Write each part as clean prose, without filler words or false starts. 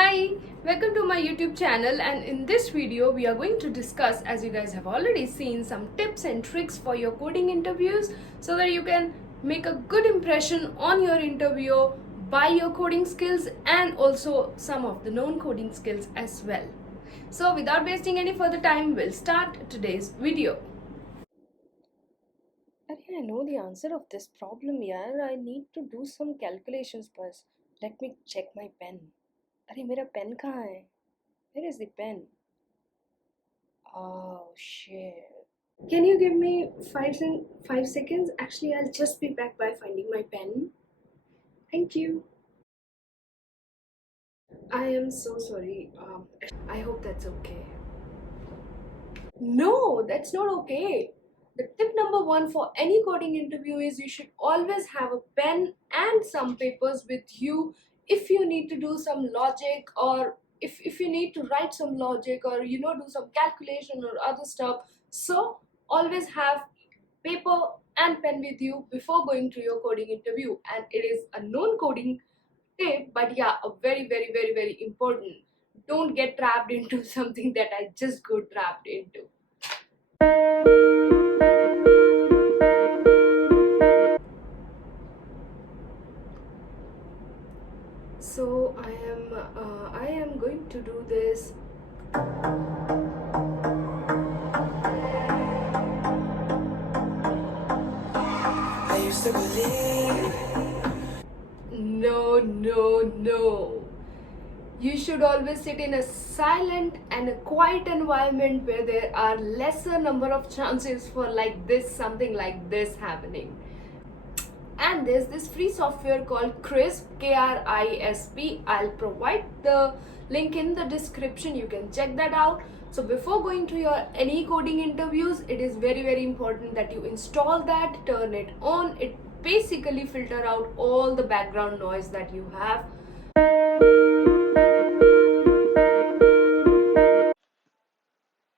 Hi, welcome to my YouTube channel, and in this video we are going to discuss, as you guys have already seen, some tips and tricks for your coding interviews so that you can make a good impression on your interview by your coding skills and also some of the known coding skills as well. So without wasting any further time, we'll start today's video. अरे I know the answer of this problem यार. I need to do some calculations first. Let me check my pen. अरे मेरा pen कहाँ है? Where is the pen? Oh shit. Can you give me 5 seconds? Actually, I'll just be back by finding my pen. Thank you. I am so sorry. I hope that's okay. No, that's not okay. The tip number one for any coding interview is you should always have a pen and some papers with you if you need to do some logic, or if you need to write some logic, or do some calculation or other stuff. So always have paper and pen with you before going to your coding interview. And it is a known coding tip, but yeah, a very, very, very, very important. Don't get trapped into something that I just got trapped into. So I am going to do this. I used to believe. No. You should always sit in a silent and a quiet environment where there are lesser number of chances for something like this happening. And there's this free software called Crisp, KRISP. I'll provide the link in the description. You can check that out. So before going to your any coding interviews, it is very, very important that you install that, turn it on. It basically filter out all the background noise that you have.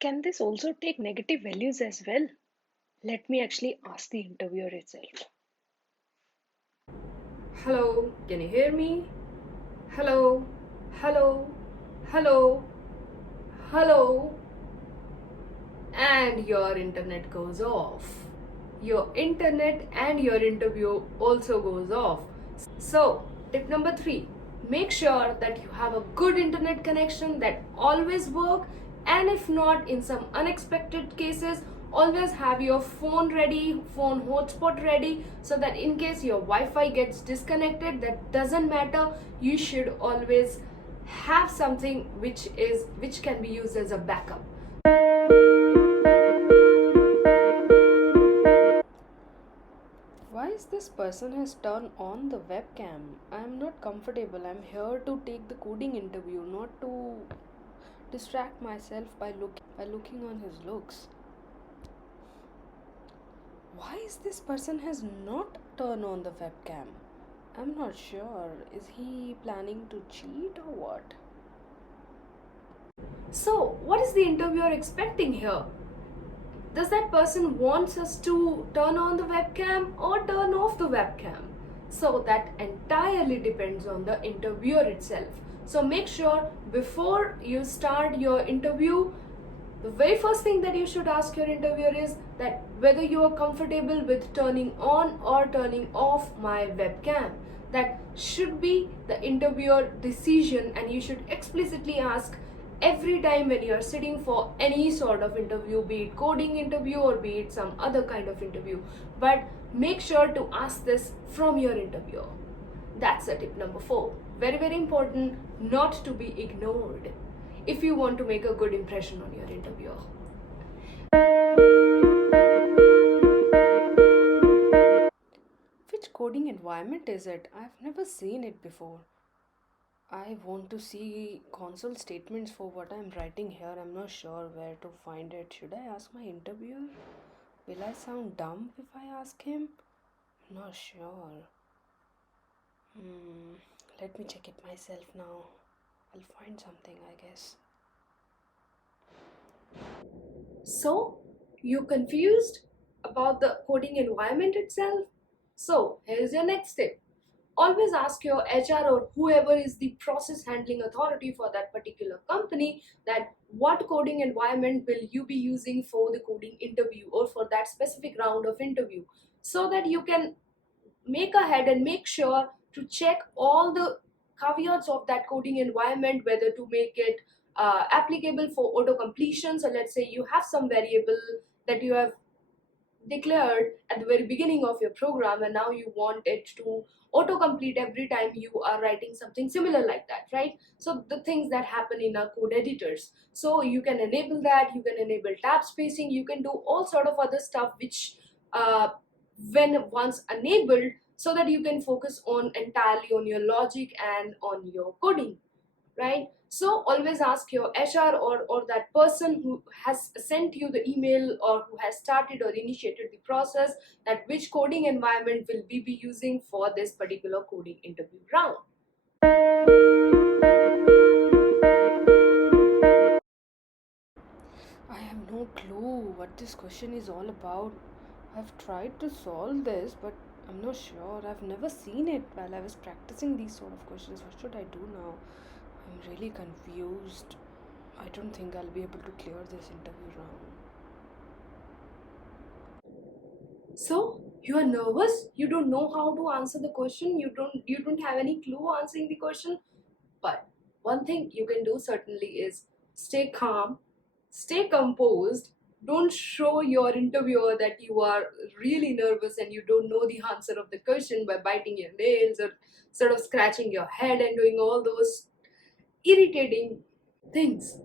Can this also take negative values as well? Let me actually ask the interviewer itself. Hello, can you hear me? Hello, hello, hello, hello. And your internet goes off. Your internet and your interview also goes off. So, tip number 3, make sure that you have a good internet connection that always work, and if not, in some unexpected cases, always have your phone ready, phone hotspot ready, so that in case your Wi-Fi gets disconnected, that doesn't matter. You should always have something which can be used as a backup. Why is this person has turned on the webcam? I'm not comfortable. I'm here to take the coding interview, not to distract myself by looking on his looks. Why is this person has not turned on the webcam? I'm not sure. Is he planning to cheat or what? So, what is the interviewer expecting here? Does that person wants us to turn on the webcam or turn off the webcam? So that entirely depends on the interviewer itself. So make sure before you start your interview, the very first thing that you should ask your interviewer is that whether you are comfortable with turning on or turning off my webcam. That should be the interviewer decision, and you should explicitly ask every time when you are sitting for any sort of interview, be it coding interview or be it some other kind of interview. But make sure to ask this from your interviewer. That's the tip number 4. Very, very important, not to be ignored if you want to make a good impression on your interviewer. Which coding environment is it? I've never seen it before. I want to see console statements for what I'm writing here. I'm not sure where to find it. Should I ask my interviewer? Will I sound dumb if I ask him? Not sure. Let me check it myself now. I'll find something, I guess. So, you confused about the coding environment itself? So, here's your next tip. always ask your HR or whoever is the process handling authority for that particular company that what coding environment will you be using for the coding interview or for that specific round of interview, so that you can make ahead and make sure to check all the caveats of that coding environment, whether to make it applicable for auto completion. So let's say you have some variable that you have declared at the very beginning of your program, and now you want it to autocomplete every time you are writing something similar like that, right? So the things that happen in our code editors, so you can enable that, you can enable tab spacing, you can do all sort of other stuff which when once enabled, so that you can focus on entirely on your logic and on your coding, right? So always ask your HR or that person who has sent you the email or who has started or initiated the process, that which coding environment will we be using for this particular coding interview round. I have no clue what this question is all about. I've tried to solve this, but I'm not sure. I've never seen it while I was practicing these sort of questions. What should I do now? I'm really confused. I don't think I'll be able to clear this interview round. So you are nervous, you don't know how to answer the question, you don't have any clue answering the question. But one thing you can do certainly is stay calm, stay composed. Don't show your interviewer that you are really nervous and you don't know the answer of the question by biting your nails or sort of scratching your head and doing all those irritating things.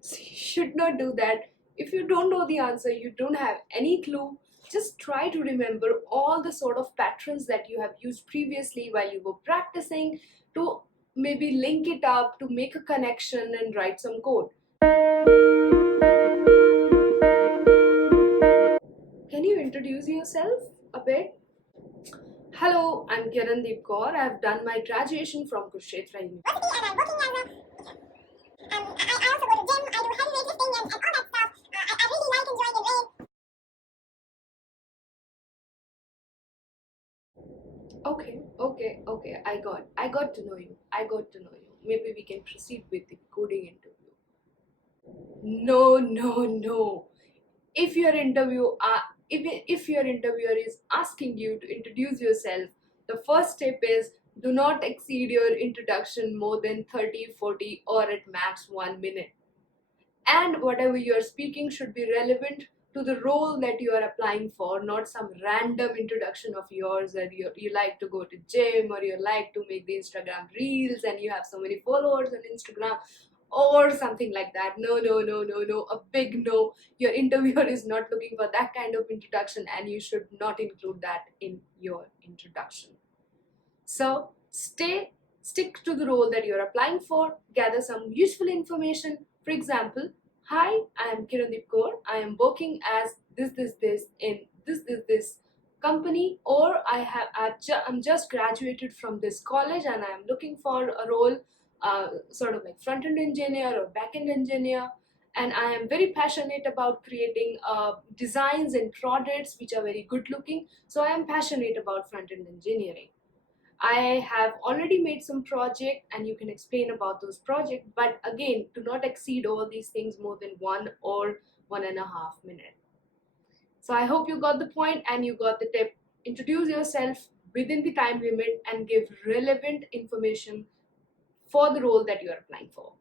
So you should not do that. If you don't know the answer, you don't have any clue, just try to remember all the sort of patterns that you have used previously while you were practicing, to maybe link it up to make a connection and write some code. Can you introduce yourself a bit? Hello, I'm Kirandeep Kaur. I've done my graduation from Kurukshetra University. And I also go to gym, I do heavy weightlifting and all that stuff. I really like enjoying the rain. Okay. I got to know you. Maybe we can proceed with the coding interview. No. If your if your interviewer is asking you to introduce yourself, the first step is do not exceed your introduction more than 30, 40, or at max 1 minute. And whatever you're speaking should be relevant to the role that you are applying for, not some random introduction of yours that you like to go to gym or you like to make the Instagram reels and you have so many followers on Instagram or something like that. No, a big no. Your interviewer is not looking for that kind of introduction and you should not include that in your introduction. So stick to the role that you're applying for, gather some useful information. For example, hi, I am Kirandeep Kaur. I am working as this in this company, or I'm just graduated from this college and I'm looking for a role, sort of like front-end engineer or back-end engineer. And I am very passionate about creating designs and products which are very good looking. So I am passionate about front-end engineering. I have already made some project and you can explain about those projects, but again, do not exceed all these things more than 1 or 1.5 minutes. So I hope you got the point and you got the tip. Introduce yourself within the time limit and give relevant information for the role that you are applying for.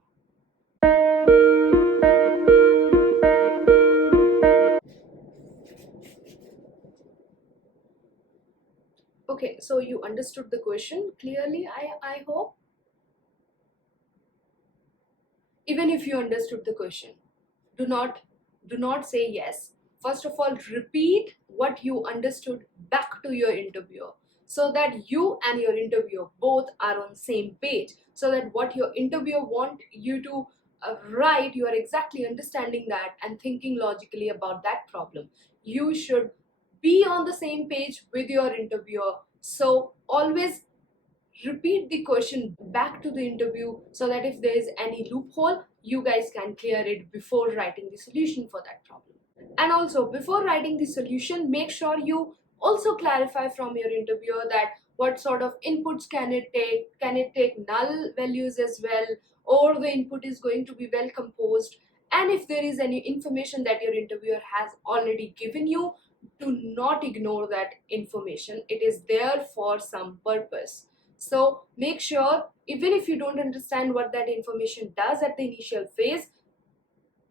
Okay, so you understood the question clearly, I hope. Even if you understood the question, do not say yes. First of all, repeat what you understood back to your interviewer, so that you and your interviewer both are on same page, so that what your interviewer want you to write, you are exactly understanding that and thinking logically about that problem. You should be on the same page with your interviewer. So always repeat the question back to the interview, so that if there is any loophole, you guys can clear it before writing the solution for that problem. And also, before writing the solution, make sure you Also clarify from your interviewer that what sort of inputs can it take null values as well, or the input is going to be well composed. And if there is any information that your interviewer has already given you, do not ignore that information. It is there for some purpose. So make sure, even if you don't understand what that information does at the initial phase,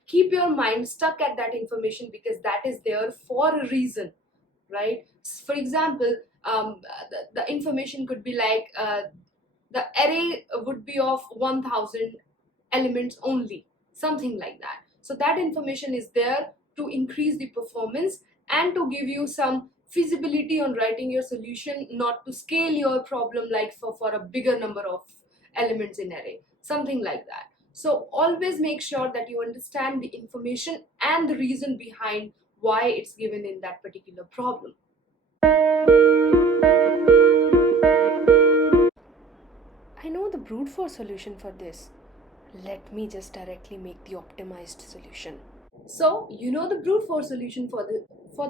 keep your mind stuck at that information, because that is there for a reason, right? For example, the information could be like, the array would be of 1000 elements only, something like that. So that information is there to increase the performance and to give you some feasibility on writing your solution, not to scale your problem like for a bigger number of elements in array, something like that. So always make sure that you understand the information and the reason behind why it's given in that particular problem. I know the brute force solution for this. Let me just directly make the optimized solution. So you know the brute force solution for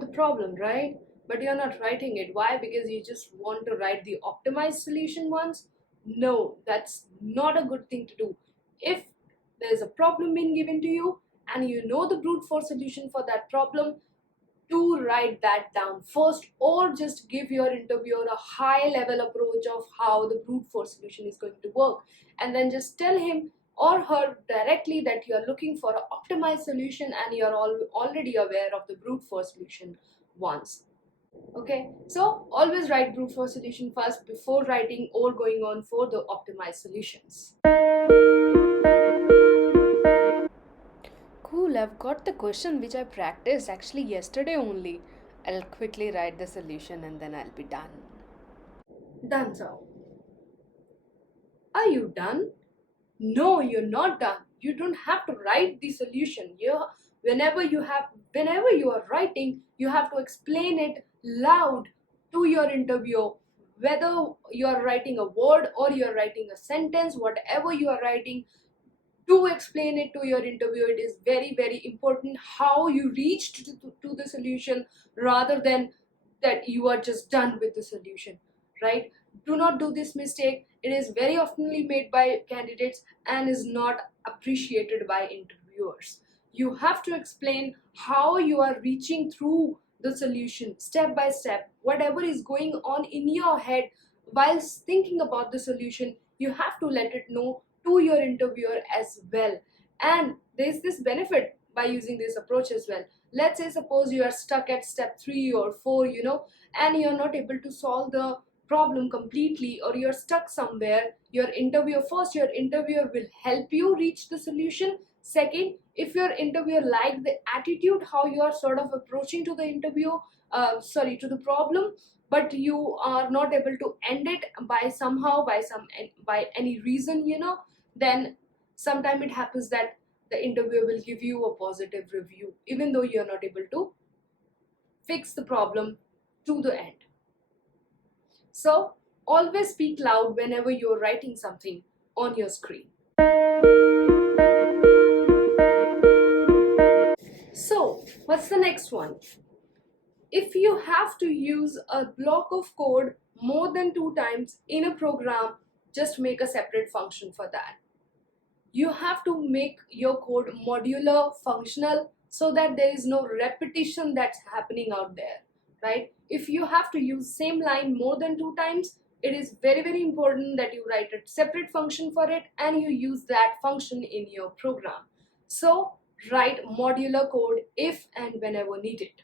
the problem, right? But you're not writing it. Why? Because you just want to write the optimized solution once? No, that's not a good thing to do. If there's a problem being given to you and you know the brute force solution for that problem, to write that down first, or just give your interviewer a high level approach of how the brute force solution is going to work, and then just tell him or her directly that you are looking for an optimized solution and you're already aware of the brute force solution once. Okay, so always write brute force solution first before writing or going on for the optimized solutions. Cool, I've got the question which I practiced actually yesterday only. I'll quickly write the solution and then I'll be done. Done. So are you done? No, you're not done. You don't have to write the solution. Whenever you are writing, you have to explain it loud to your interviewer. Whether you are writing a word or you are writing a sentence, whatever you are writing, to explain it to your interviewer. It is very, very important how you reached to the solution, rather than that you are just done with the solution, right? Do not do this mistake. It is very oftenly made by candidates and is not appreciated by interviewers. You have to explain how you are reaching through the solution step by step. Whatever is going on in your head while thinking about the solution, you have to let it know to your interviewer as well. And there's this benefit by using this approach as well. Let's say suppose you are stuck at step 3 or 4, and you're not able to solve the problem completely, or you're stuck somewhere. Your interviewer will help you reach the solution. Second, if your interviewer like the attitude how you are sort of approaching to the to the problem, but you are not able to end it by any reason, then sometime it happens that the interviewer will give you a positive review even though you're not able to fix the problem to the end. So always speak loud whenever you're writing something on your screen. So what's the next one? If you have to use a block of code more than 2 times in a program, just make a separate function for that. You have to make your code modular, functional, so that there is no repetition that's happening out there, right? If you have to use same line more than 2 times, it is very, very important that you write a separate function for it and you use that function in your program. So write modular code if and whenever needed.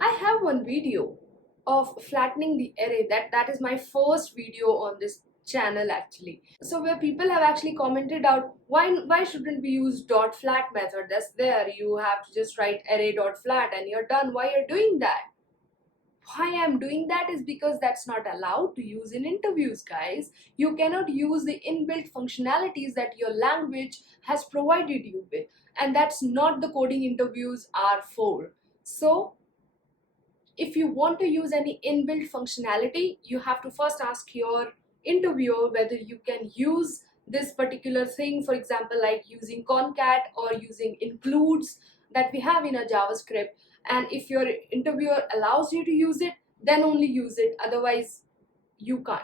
I have one video of flattening the array. That is my first video on this channel actually. So where people have actually commented out why shouldn't we use dot flat method? That's there. You have to just write array dot flat and you're done. Why you're doing that? Why I'm doing that is because that's not allowed to use in interviews, guys. You cannot use the inbuilt functionalities that your language has provided you with, and that's not the coding interviews are for. So if you want to use any inbuilt functionality, you have to first ask your interviewer whether you can use this particular thing, for example like using concat or using includes. that we have in a JavaScript, and if your interviewer allows you to use it, then only use it, otherwise you can't,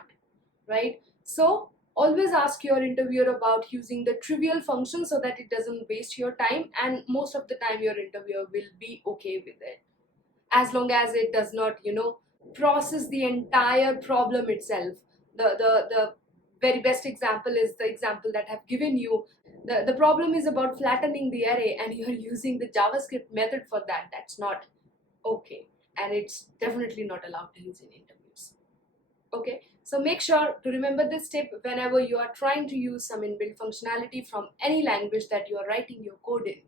right? So always ask your interviewer about using the trivial function so that it doesn't waste your time, and most of the time your interviewer will be okay with it, as long as it does not, process the entire problem itself. The very best example is the example that I've given you. The problem is about flattening the array and you're using the JavaScript method for that. That's not okay, and it's definitely not allowed to use in interviews. Okay, so make sure to remember this tip whenever you are trying to use some inbuilt functionality from any language that you are writing your code in.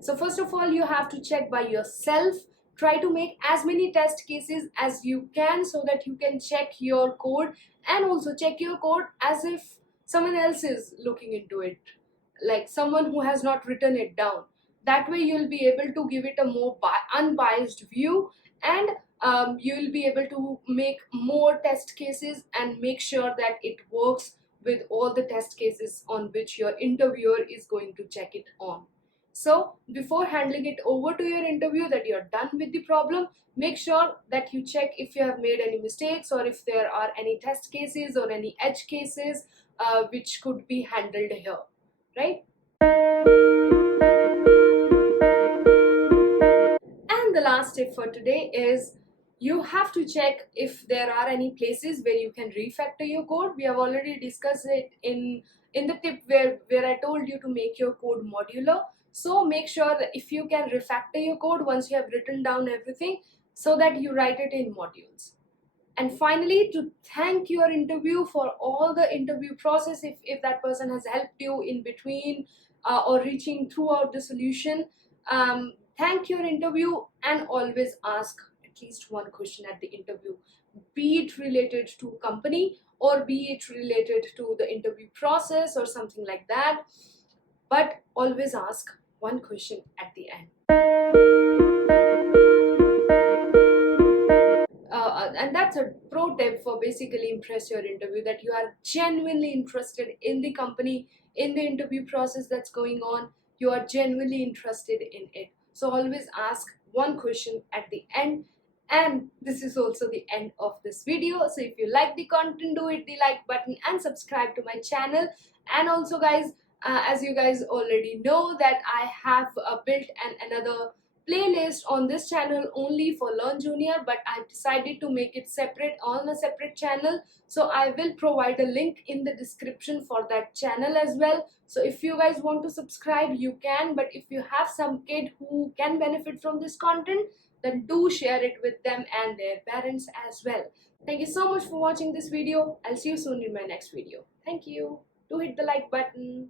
So first of all, you have to check by yourself. Try to make as many test cases as you can so that you can check your code, and also check your code as if someone else is looking into it, like someone who has not written it down. That way you'll be able to give it a more unbiased view, and you'll be able to make more test cases and make sure that it works with all the test cases on which your interviewer is going to check it on. So before handling it over to your interview that you're done with the problem, make sure that you check if you have made any mistakes, or if there are any test cases or any edge cases which could be handled here, right? And the last tip for today is you have to check if there are any places where you can refactor your code. We have already discussed it in the tip where I told you to make your code modular. So make sure that if you can refactor your code once you have written down everything, so that you write it in modules. And finally, to thank your interview for all the interview process, if that person has helped you in between or reaching throughout the solution, thank your interview, and always ask at least one question at the interview, be it related to company or be it related to the interview process or something like that, but always ask one question at the end. And that's a pro tip for basically impress your interview, that you are genuinely interested in the company, in the interview process that's going on. You are genuinely interested in it, so always ask one question at the end. And this is also the end of this video. So if you like the content, do hit the like button and subscribe to my channel. And also guys, as you guys already know, that I have built another playlist on this channel only for Learn Junior, but I've decided to make it separate on a separate channel. So I will provide a link in the description for that channel as well. So if you guys want to subscribe, you can, but if you have some kid who can benefit from this content, then do share it with them and their parents as well. Thank you so much for watching this video. I'll see you soon in my next video. Thank you. Do hit the like button.